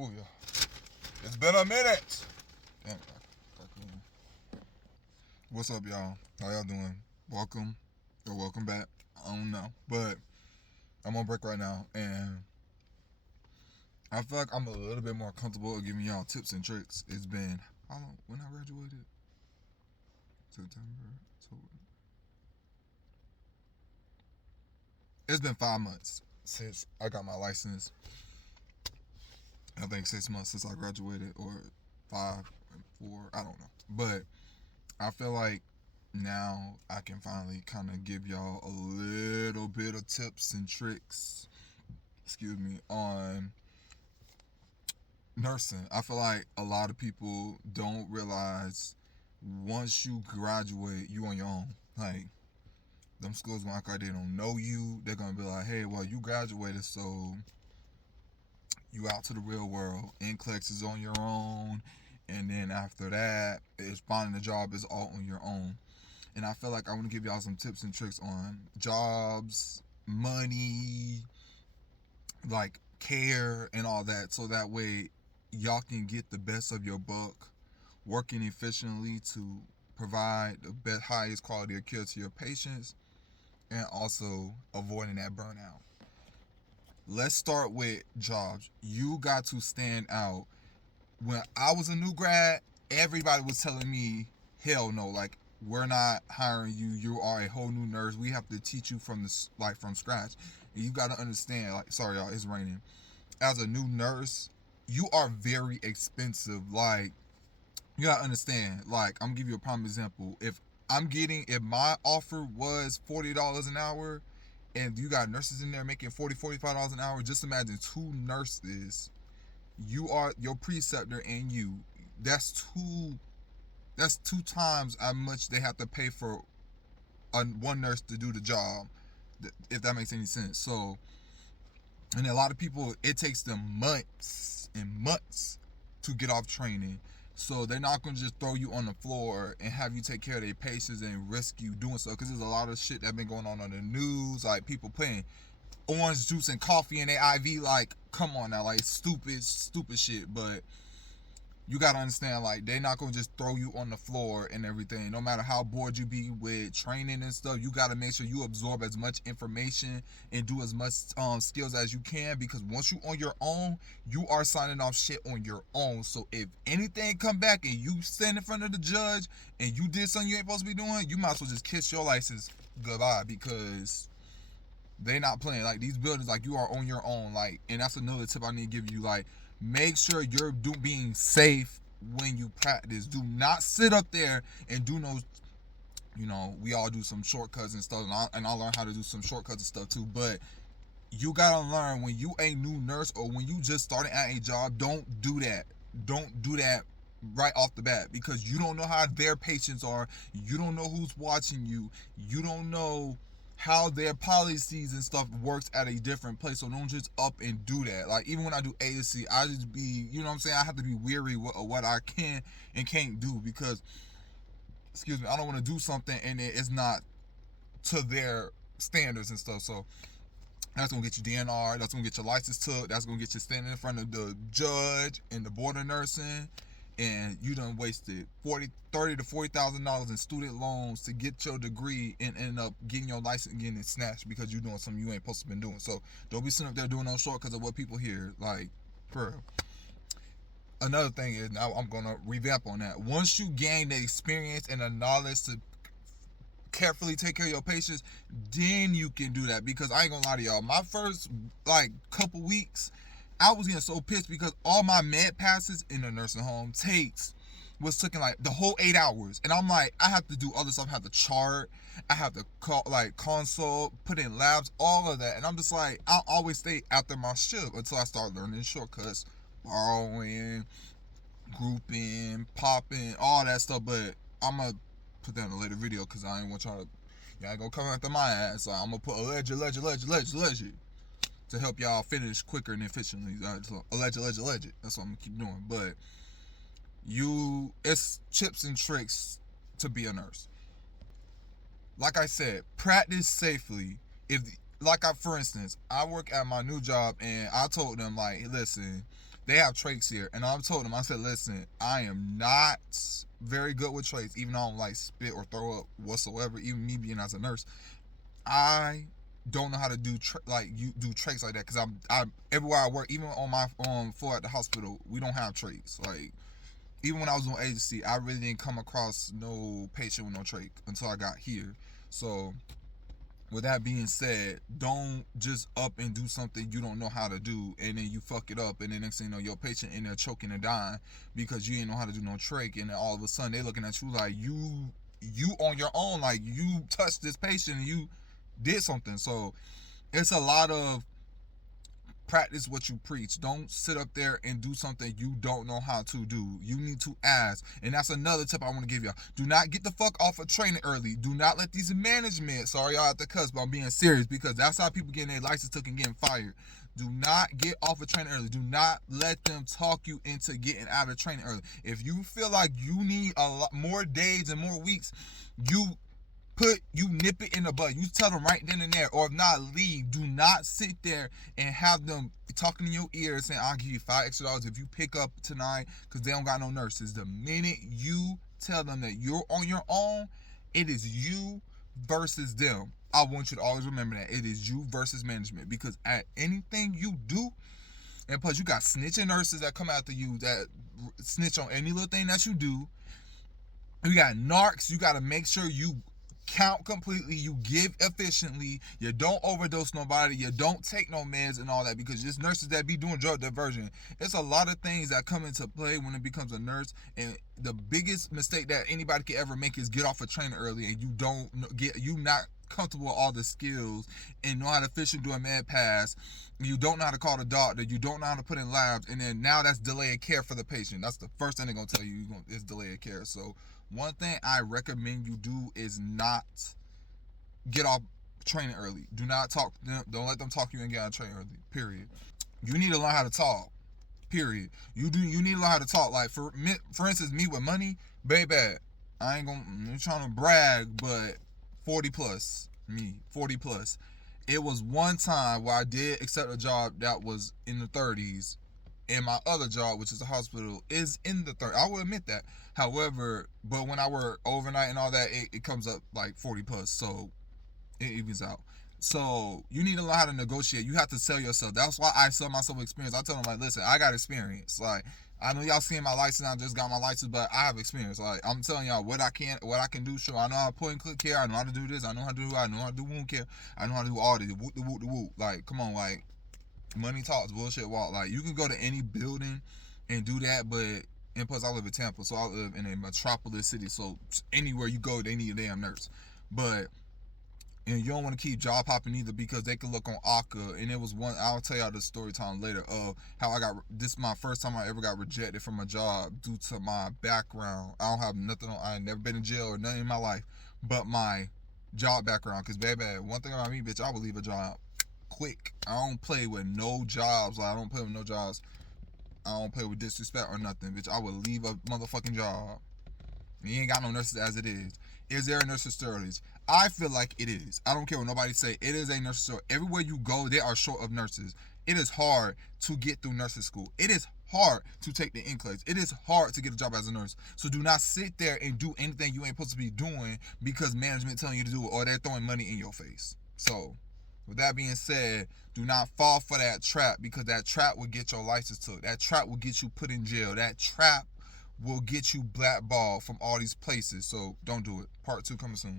Oh yeah. It's been a minute. Damn. What's up, y'all? How y'all doing? Welcome or welcome back. I don't know, but I'm on break right now, and I feel like I'm a little bit more comfortable with giving y'all tips and tricks. It's been how long? When I graduated? September. October. It's been 5 months since I got my license. I think 6 months since I graduated, or 5 and 4. I don't know, but I feel like now I can finally kind of give y'all a little bit of tips and tricks, excuse me, on nursing. I feel like a lot of people don't realize once you graduate, you on your own. Like, them schools gonna act like they don't know you. They're gonna be like, hey, well, you graduated, so you out to the real world. NCLEX is on your own. And then after that, it's finding a job is all on your own. And I feel like I want to give y'all some tips and tricks on jobs, money, like care and all that, so that way y'all can get the best of your buck, working efficiently to provide the best, highest quality of care to your patients, and also avoiding that burnout. Let's start with jobs. You got to stand out. When I was a new grad, everybody was telling me, hell no, like, we're not hiring you. You are a whole new nurse. We have to teach you from scratch. And you got to understand, like, sorry y'all, it's raining. As a new nurse, you are very expensive. Like, you got to understand, like, I'm gonna give you a prime example. If my offer was $40 an hour and you got nurses in there making $45 an hour, just imagine two nurses. You are your preceptor and you. That's two times how much they have to pay for one nurse to do the job, if that makes any sense. So, and a lot of people, it takes them months and months to get off training. So they're not going to just throw you on the floor and have you take care of their patients and risk you doing so. Because there's a lot of shit that been going on the news, like people putting orange juice and coffee in their IV. Like, come on now, like stupid shit. But you gotta understand, like, they not gonna just throw you on the floor and everything. No matter how bored you be with training and stuff, you gotta make sure you absorb as much information and do as much skills as you can, because once you on your own, you are signing off shit on your own. So if anything come back and you stand in front of the judge and you did something you ain't supposed to be doing, you might as well just kiss your license goodbye, because they not playing. Like, these buildings, like, you are on your own. Like, and that's another tip I need to give you. Like, make sure you're being safe when you practice. Do not sit up there and do no, we all do some shortcuts and stuff, and I learned how to do some shortcuts and stuff too. But you gotta learn, when you a new nurse or when you just starting at a job, don't do that. Don't do that right off the bat, because you don't know how their patients are. You don't know who's watching you. You don't know how their policies and stuff works at a different place. So don't just up and do that. Like, even when I do ASC, I just be, you know what I'm saying, I have to be weary of what I can and can't do, because, excuse me, I don't want to do something and it's not to their standards and stuff. So that's gonna get you DNR. That's gonna get your license took. That's gonna get you standing in front of the judge and the board of nursing, and you done wasted $30,000 to $40,000 in student loans to get your degree and end up getting your license and getting it snatched because you're doing something you ain't supposed to been doing. So don't be sitting up there doing no shortcuts of what people hear. Like, for real. Another thing is, now I'm gonna revamp on that. Once you gain the experience and the knowledge to carefully take care of your patients, then you can do that. Because I ain't gonna lie to y'all, my first like couple weeks, I was getting so pissed because all my med passes in the nursing home was taking like the whole 8 hours, and I'm like, I have to do other stuff. I have to chart, I have to call, like, consult, put in labs, all of that, and I'm just like, I'll always stay after my shift until I start learning shortcuts, borrowing, grouping, popping, all that stuff. But I'm gonna put that in a later video because I ain't want y'all to, y'all ain't gonna come after my ass. So I'm gonna put alleged to help y'all finish quicker and efficiently. So alleged. That's what I'm gonna keep doing. But it's tips and tricks to be a nurse. Like I said, practice safely. For instance, I work at my new job and I told them, like, listen, They have trachs here, and I told them, I said, listen, I am not very good with trachs, even though I don't like spit or throw up whatsoever. Even me being as a nurse, I don't know how to do you do trachs like that, because I'm everywhere I work, even on my floor at the hospital, we don't have trachs. Like, even when I was on agency, I really didn't come across no patient with no trach until I got here. So with that being said, don't just up and do something you don't know how to do, and then you fuck it up, and then next thing you know, your patient in there choking and dying because you didn't know how to do no trach, and then all of a sudden they looking at you like you on your own, like you touched this patient and you did something. So it's a lot of practice what you preach. Don't sit up there and do something you don't know how to do. You need to ask. And that's another tip I want to give y'all. Do not get the fuck off of training early. Do not let these management, sorry y'all at the cuss, but I'm being serious, because that's how people getting their license took and getting fired. Do not get off of training early. Do not let them talk you into getting out of training early. If you feel like you need a lot more days and more weeks, you nip it in the bud. You tell them right then and there, or if not, leave. Do not sit there and have them talking in your ear saying, I'll give you $5 extra if you pick up tonight, because they don't got no nurses. The minute you tell them that you're on your own, it is you versus them. I want you to always remember that. It is you versus management, because at anything you do, and plus you got snitching nurses that come after you that snitch on any little thing that you do. You got narcs. You got to make sure you count completely, you give efficiently, you don't overdose nobody, you don't take no meds and all that, because just nurses that be doing drug diversion. It's a lot of things that come into play when it becomes a nurse, and the biggest mistake that anybody can ever make is get off of training early, and you not comfortable with all the skills and know how to efficiently do a med pass. You don't know how to call the doctor, you don't know how to put in labs, and then now that's delayed care for the patient. That's the first thing they're gonna tell you is delayed care. So one thing I recommend you do is not get off training early. Do not talk to them. Don't let them talk you and get out of training early. Period. You need to learn how to talk. Period. You need to learn how to talk. Like for instance, me with money, baby, I'm trying to brag, but 40 plus. Me, 40 plus. It was one time where I did accept a job that was in the 30s, and my other job, which is a hospital, is in the 30s. I will admit that. However, but when I work overnight and all that, it comes up like 40 plus. So it evens out. So you need to learn how to negotiate. You have to sell yourself. That's why I sell myself experience. I tell them, like, listen, I got experience. Like, I know y'all seeing my license. I just got my license, but I have experience. Like, I'm telling y'all what I can do. Sure, I know how to point and click care. I know how to do this. I know how to do wound care. I know how to do all this. The whoop. Like, come on, like, money talks, bullshit walk. Like, you can go to any building and do that, but and plus I live in Tampa, so I live in a metropolis city. So anywhere you go, they need a damn nurse. But and you don't want to keep job hopping either, because they could look on ACA, and it was one. I'll tell y'all the story time later of how I got this. My first time I ever got rejected from a job due to my background. I don't have nothing on. I ain't never been in jail or nothing in my life, but my job background. Cause baby, one thing about me, bitch, I will leave a job quick. I don't play with no jobs. Like, I don't play with no jobs. I don't play with disrespect or nothing, bitch. I would leave a motherfucking job. You ain't got no nurses as it is. Is there a nurses shortage? I feel like it is. I don't care what nobody say. It is a nurses shortage. Everywhere you go, they are short of nurses. It is hard to get through nursing school. It is hard to take the NCLEX. It is hard to get a job as a nurse. So do not sit there and do anything you ain't supposed to be doing because management telling you to do it, or they're throwing money in your face. So with that being said, do not fall for that trap, because that trap will get your license took. That trap will get you put in jail. That trap will get you blackballed from all these places. So don't do it. Part 2 coming soon.